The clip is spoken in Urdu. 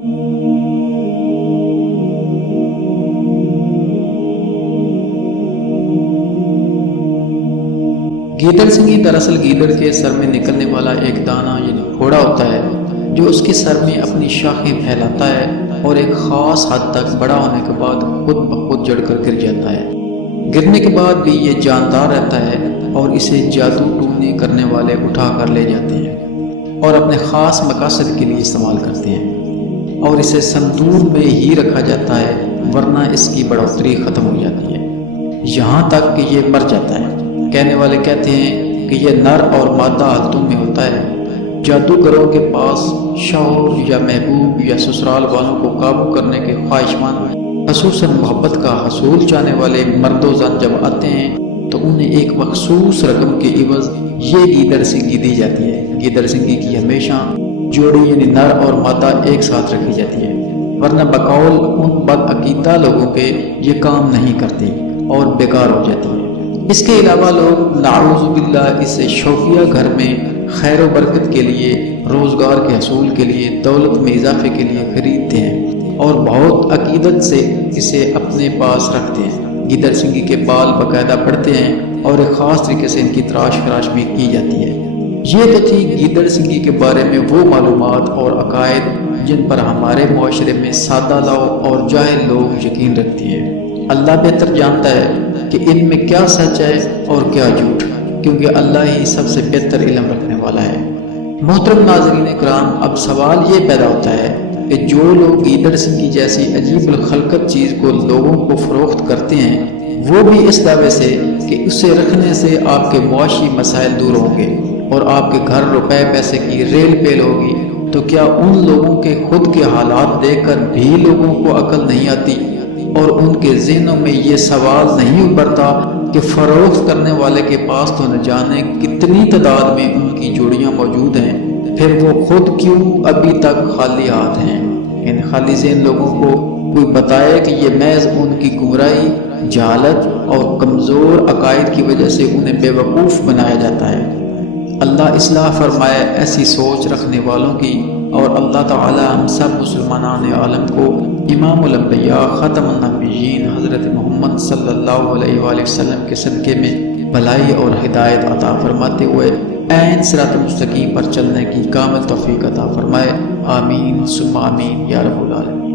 گیدڑ سنگی دراصل گیدڑ کے سر میں نکلنے والا ایک دانہ یعنی پھوڑا ہوتا ہے جو اس کے سر میں اپنی شاخیں پھیلاتا ہے اور ایک خاص حد تک بڑا ہونے کے بعد خود بخود جڑ کر گر جاتا ہے۔ گرنے کے بعد بھی یہ جاندار رہتا ہے اور اسے جادو ٹونے کرنے والے اٹھا کر لے جاتے ہیں اور اپنے خاص مقاصد کے لیے استعمال کرتے ہیں، اور اسے صندوق میں ہی رکھا جاتا ہے ورنہ اس کی بڑھوتری ختم ہو جاتی ہے، یہاں تک کہ یہ مر جاتا ہے۔ کہنے والے کہتے ہیں کہ یہ نر اور مادہ حالتوں میں ہوتا ہے۔ جادوگروں کے پاس شوہر یا محبوب یا سسرال والوں کو قابو کرنے کے خواہشمند، خصوصاً محبت کا حصول چاہنے والے مرد و زن جب آتے ہیں تو انہیں ایک مخصوص رقم کے عوض یہ گیدڑ سنگی دی جاتی ہے۔ گیدڑ سنگی کی ہمیشہ جوڑی یعنی نر اور مادہ ایک ساتھ رکھی جاتی ہے، ورنہ بقول ان بدعقیدہ لوگوں کے یہ کام نہیں کرتے اور بیکار ہو جاتی ہے۔ اس کے علاوہ لوگ نعوذ باللہ اسے شوقیہ گھر میں خیر و برکت کے لیے، روزگار کے حصول کے لیے، دولت میں اضافے کے لیے خریدتے ہیں اور بہت عقیدت سے اسے اپنے پاس رکھتے ہیں۔ گیدڑ سنگی کے بال باقاعدہ بڑھتے ہیں اور ایک خاص طریقے سے ان کی تراش بھی کی جاتی ہے۔ یہ تو تھی گیدڑ سنگی کے بارے میں وہ معلومات اور عقائد جن پر ہمارے معاشرے میں سادہ لو اور جاہل لوگ یقین رکھتے ہیں۔ اللہ بہتر جانتا ہے کہ ان میں کیا سچ ہے اور کیا جھوٹ، کیونکہ اللہ ہی سب سے بہتر علم رکھنے والا ہے۔ محترم ناظرین کرام، اب سوال یہ پیدا ہوتا ہے کہ جو لوگ گیدڑ سنگی جیسی عجیب الخلقت چیز کو لوگوں کو فروخت کرتے ہیں، وہ بھی اس دعوے سے کہ اسے رکھنے سے آپ کے معاشی مسائل دور ہوں گے اور آپ کے گھر روپے پیسے کی ریل پیل ہوگی، تو کیا ان لوگوں کے خود کے حالات دیکھ کر بھی لوگوں کو عقل نہیں آتی اور ان کے ذہنوں میں یہ سوال نہیں ابھرتا کہ فروخت کرنے والے کے پاس تو نہ جانے کتنی تعداد میں ان کی جوڑیاں موجود ہیں، پھر وہ خود کیوں ابھی تک خالی ہاتھ ہیں؟ ان خالی ذہن لوگوں کو کوئی بتائے کہ یہ محض ان کی گمراہی، جہالت اور کمزور عقائد کی وجہ سے انہیں بے وقوف بنایا جاتا ہے۔ اللہ اصلاح فرمائے ایسی سوچ رکھنے والوں کی، اور اللہ تعالی ہم سب مسلمانان عالم کو امام الانبیاء ختم النبیین حضرت محمد صلی اللہ علیہ وآلہ وسلم کے صدقے میں بھلائی اور ہدایت عطا فرماتے ہوئے عین صراط مستقیم پر چلنے کی کامل توفیق عطا فرمائے۔ آمین ثم آمین یا رب العالمین۔